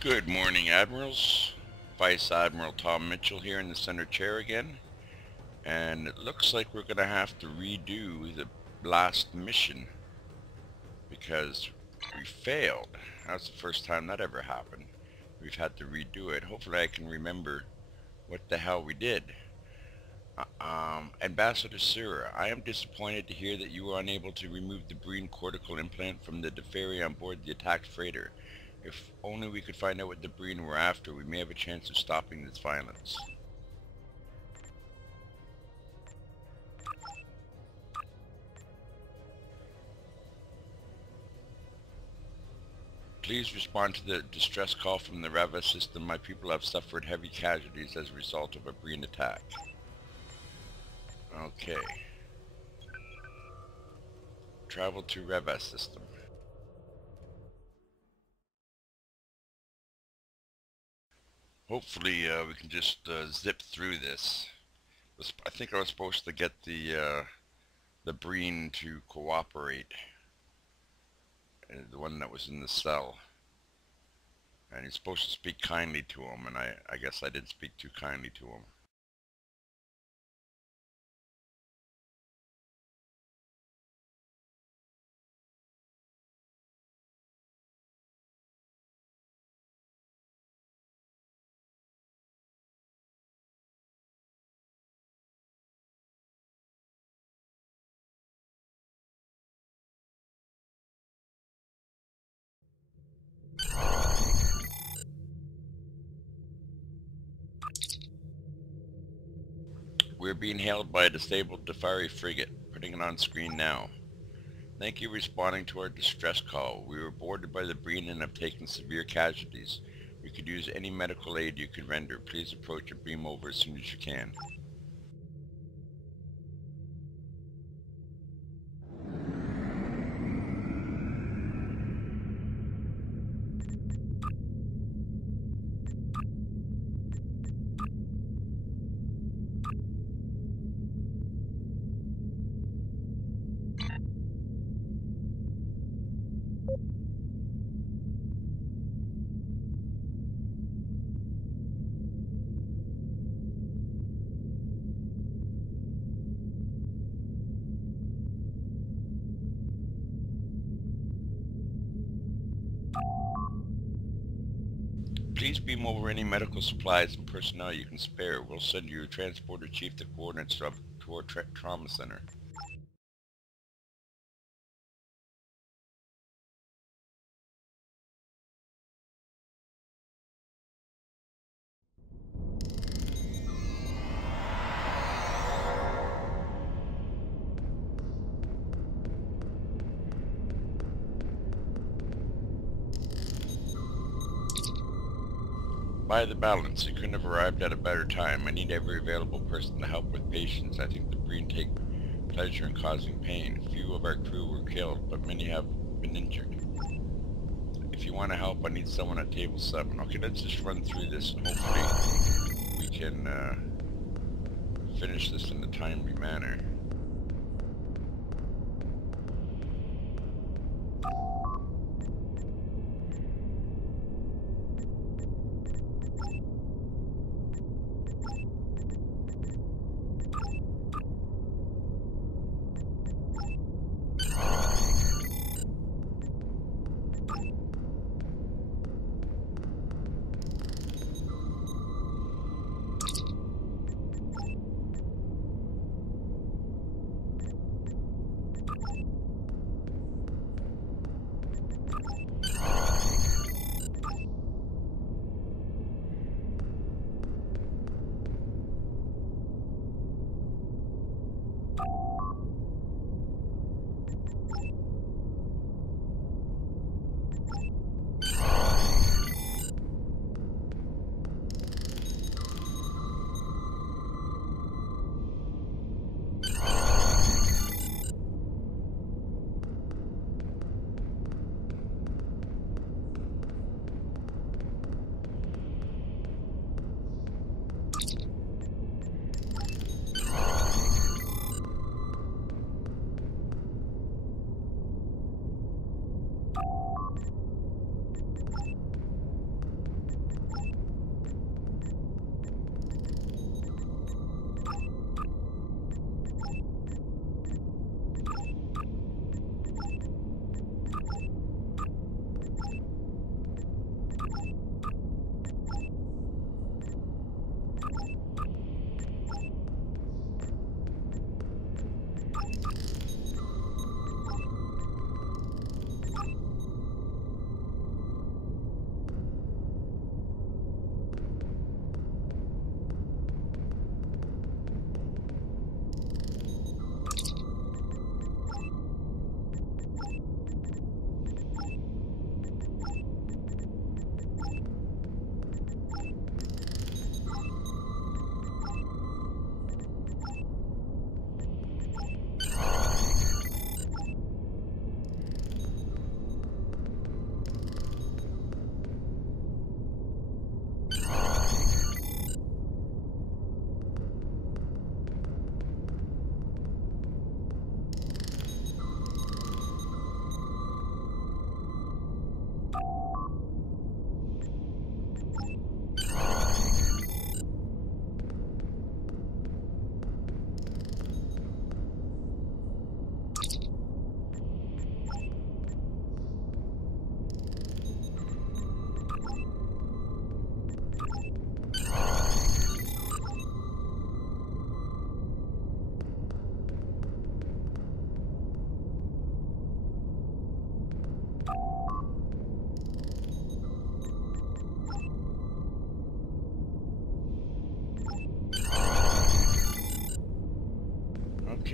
Good morning, Admirals. Vice Admiral Tom Mitchell here in the center chair again. And it looks like we're going to have to redo the last mission because we failed. That's the first time that ever happened. We've had to redo it. Hopefully I can remember what the hell we did. Ambassador Sura, I am disappointed to hear that you were unable to remove the Breen cortical implant from the Deferi on board the attacked freighter. If only we could find out what the Breen were after, we may have a chance of stopping this violence. Please respond to the distress call from the Reva system. My people have suffered heavy casualties as a result of a Breen attack. Okay. Travel to Reva system. Hopefully we can just zip through this. I think I was supposed to get the Breen to cooperate. The one that was in the cell. And he's supposed to speak kindly to him, and I guess I didn't speak too kindly to him. We're being hailed by a disabled Defari frigate. Putting it on screen now. Thank you for responding to our distress call. We were boarded by the Breen and have taken severe casualties. We could use any medical aid you could render. Please approach and beam over as soon as you can. Please beam over any medical supplies and personnel you can spare. We'll send your transporter chief the coordinates to our trauma center. By the balance, it couldn't have arrived at a better time. I need every available person to help with patients. I think the Breen take pleasure in causing pain. Few of our crew were killed, but many have been injured. If you want to help, I need someone at table 7. Okay, let's just run through this and hopefully we can finish this in a timely manner.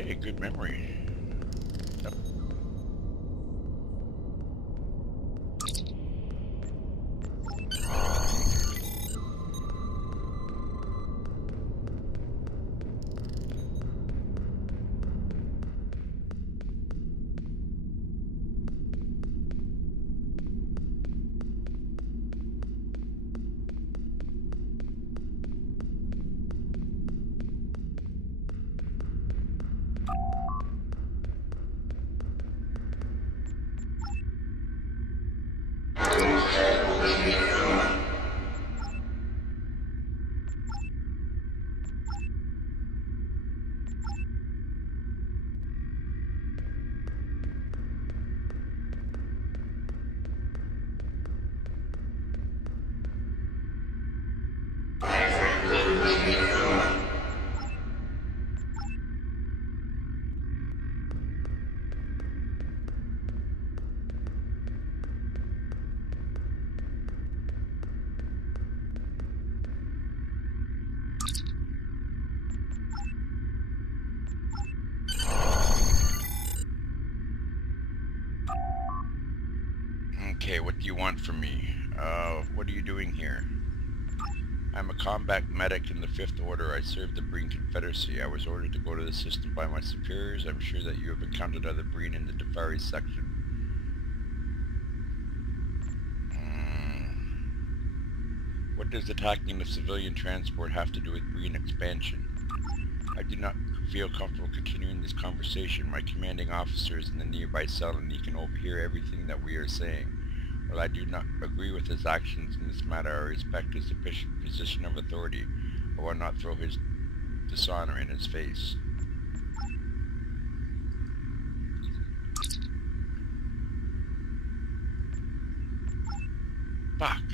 Okay, good memory. Yep. Okay, what do you want from me? What are you doing here? I'm a combat medic in the 5th Order. I serve the Breen Confederacy. I was ordered to go to the system by my superiors. I'm sure that you have encountered other Breen in the Defari section. What does attacking the civilian transport have to do with Breen expansion? I do not feel comfortable continuing this conversation. My commanding officer is in the nearby cell and he can overhear everything that we are saying. While I do not agree with his actions in this matter, I respect his position of authority. I will not throw his dishonor in his face. Fuck!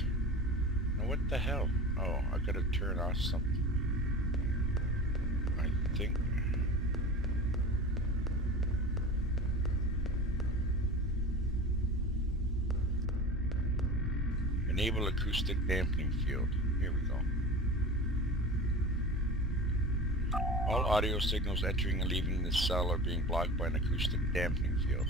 Now what the hell? Oh, I gotta turn off something. I think... Enable acoustic dampening field. Here we go. All audio signals entering and leaving this cell are being blocked by an acoustic dampening field.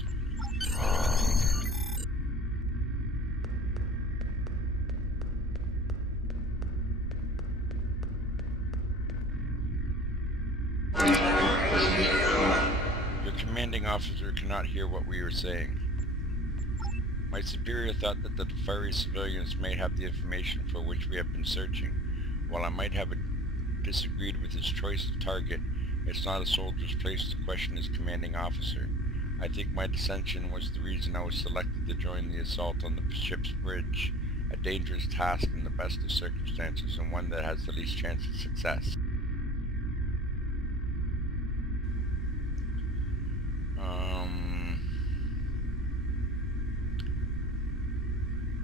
Your commanding officer cannot hear what we are saying. My superior thought that the Defari civilians may have the information for which we have been searching. While I might have disagreed with his choice of target, it's not a soldier's place to question his commanding officer. I think my dissension was the reason I was selected to join the assault on the ship's bridge, a dangerous task in the best of circumstances and one that has the least chance of success.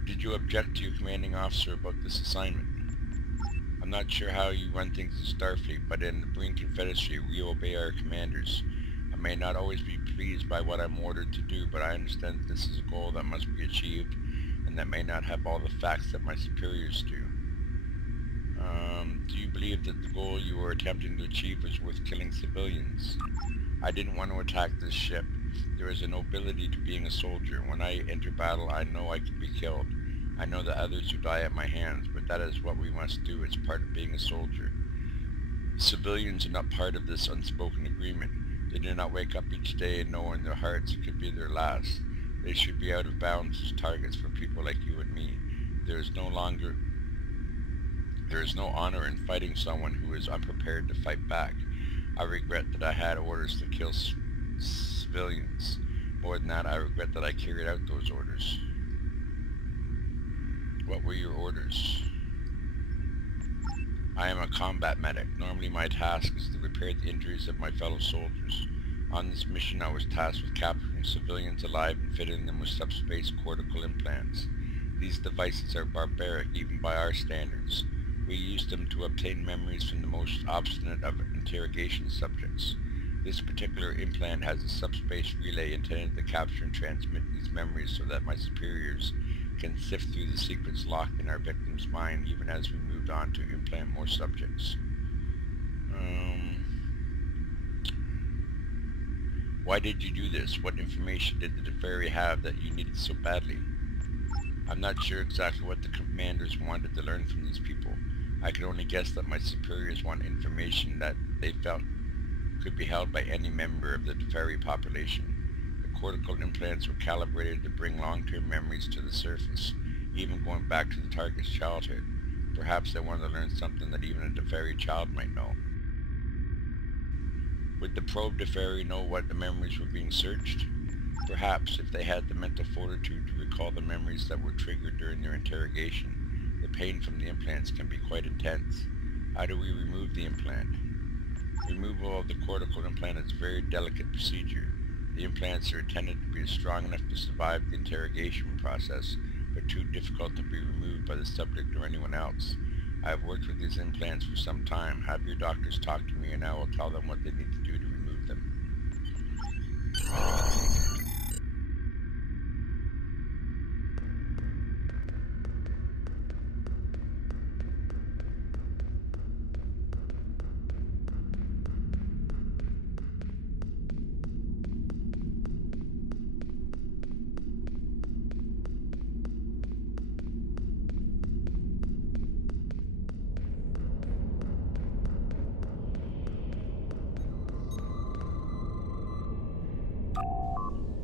Did you object to your commanding officer about this assignment? I'm not sure how you run things in Starfleet, but in the Breen Confederacy we obey our commanders. I may not always be pleased by what I'm ordered to do, but I understand that this is a goal that must be achieved, and that may not have all the facts that my superiors do. Do you believe that the goal you were attempting to achieve was worth killing civilians? I didn't want to attack this ship. There is a nobility to being a soldier. When I enter battle, I know I can be killed. I know that others will die at my hands, but that is what we must do. It's part of being a soldier. Civilians are not part of this unspoken agreement. They do not wake up each day and know in their hearts it could be their last. They should be out of bounds as targets for people like you and me. There is no honor in fighting someone who is unprepared to fight back. I regret that I had orders to kill civilians. More than that, I regret that I carried out those orders. What were your orders? I am a combat medic. Normally my task is to repair the injuries of my fellow soldiers. On this mission I was tasked with capturing civilians alive and fitting them with subspace cortical implants. These devices are barbaric even by our standards. We use them to obtain memories from the most obstinate of interrogation subjects. This particular implant has a subspace relay intended to capture and transmit these memories so that my superiors can sift through the secrets locked in our victim's mind even as we moved on to implant more subjects. Why did you do this? What information did the Teferi have that you needed so badly? I'm not sure exactly what the commanders wanted to learn from these people. I could only guess that my superiors want information that they felt could be held by any member of the Teferi population. The cortical implants were calibrated to bring long-term memories to the surface, even going back to the target's childhood. Perhaps they wanted to learn something that even a Teferi child might know. Would the probe Teferi know what the memories were being searched? Perhaps, if they had the mental fortitude to recall the memories that were triggered during their interrogation. The pain from the implants can be quite intense. How do we remove the implant? Removal of the cortical implant is a very delicate procedure. The implants are intended to be strong enough to survive the interrogation process, but too difficult to be removed by the subject or anyone else. I have worked with these implants for some time. Have your doctors talk to me and I will tell them what they need to do to remove them.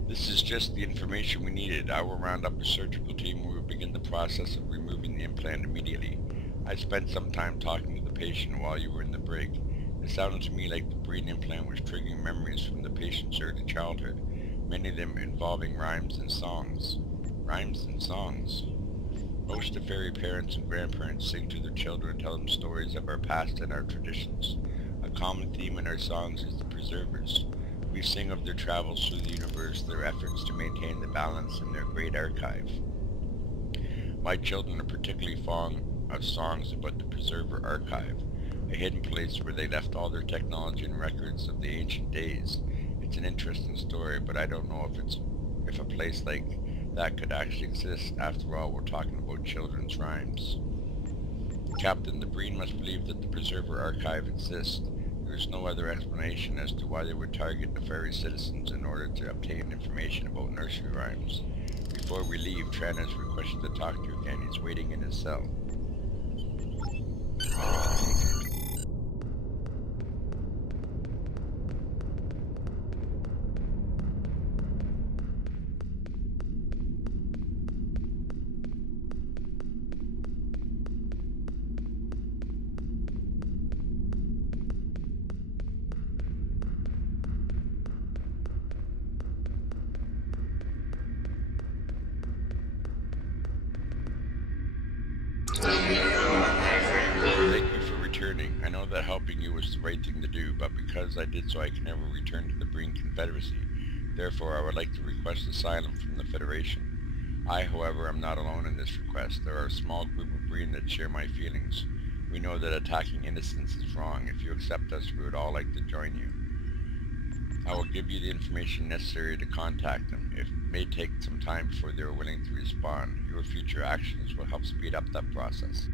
This is just the information we needed. I will round up a surgical team who will begin the process of removing the implant immediately. I spent some time talking to the patient while you were in the brig. It sounded to me like the brain implant was triggering memories from the patient's early childhood, many of them involving rhymes and songs. Rhymes and songs. Most of fairy parents and grandparents sing to their children and tell them stories of our past and our traditions. A common theme in our songs is the preservers. We sing of their travels through the universe, their efforts to maintain the balance in their great archive. My children are particularly fond of songs about the Preserver Archive, a hidden place where they left all their technology and records of the ancient days. It's an interesting story, but I don't know if a place like that could actually exist. After all, we're talking about children's rhymes. Captain, the Breen must believe that the Preserver Archive exists. There is no other explanation as to why they would target the ferry citizens in order to obtain information about nursery rhymes. Before we leave, Tran has requested to talk to you again. He's waiting in his cell. Thank you for returning. I know that helping you was the right thing to do, but because I did so I can never return to the Breen Confederacy. Therefore, I would like to request asylum from the Federation. I, however, am not alone in this request. There are a small group of Breen that share my feelings. We know that attacking innocents is wrong. If you accept us, we would all like to join you. I will give you the information necessary to contact them. It may take some time before they are willing to respond. Your future actions will help speed up that process.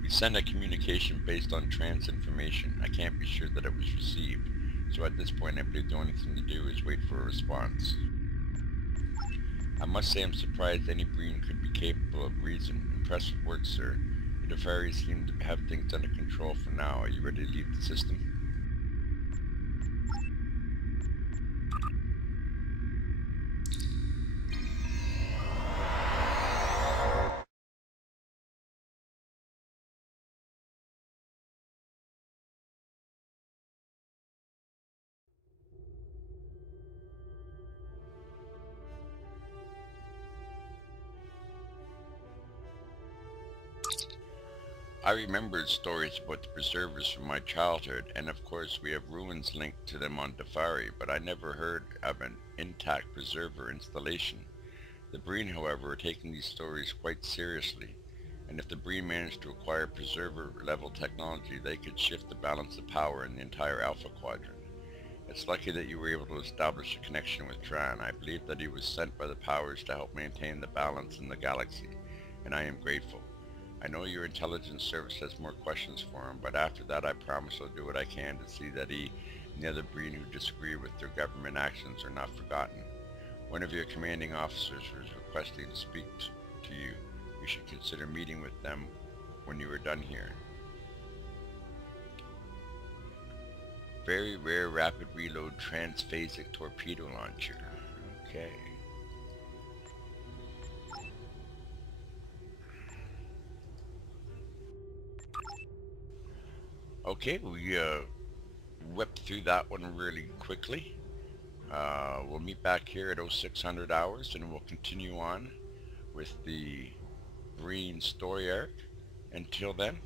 We send a communication based on trans information. I can't be sure that it was received, so at this point I believe the only thing to do is wait for a response. I must say I'm surprised any Breen could be capable of reason. Impressive work, sir. The Defari seem to have things under control for now. Are you ready to leave the system? I remembered stories about the preservers from my childhood, and of course we have ruins linked to them on Defari, but I never heard of an intact preserver installation. The Breen, however, are taking these stories quite seriously, and if the Breen managed to acquire preserver-level technology, they could shift the balance of power in the entire Alpha Quadrant. It's lucky that you were able to establish a connection with Tran. I believe that he was sent by the powers to help maintain the balance in the galaxy, and I am grateful. I know your intelligence service has more questions for him, but after that I promise I'll do what I can to see that he and the other Breen who disagree with their government actions are not forgotten. One of your commanding officers is requesting to speak to you. You should consider meeting with them when you are done here. Very rare rapid reload transphasic torpedo launcher. Okay. Okay, we whipped through that one really quickly. We'll meet back here at 0600 hours and we'll continue on with the Breen story arc. Until then,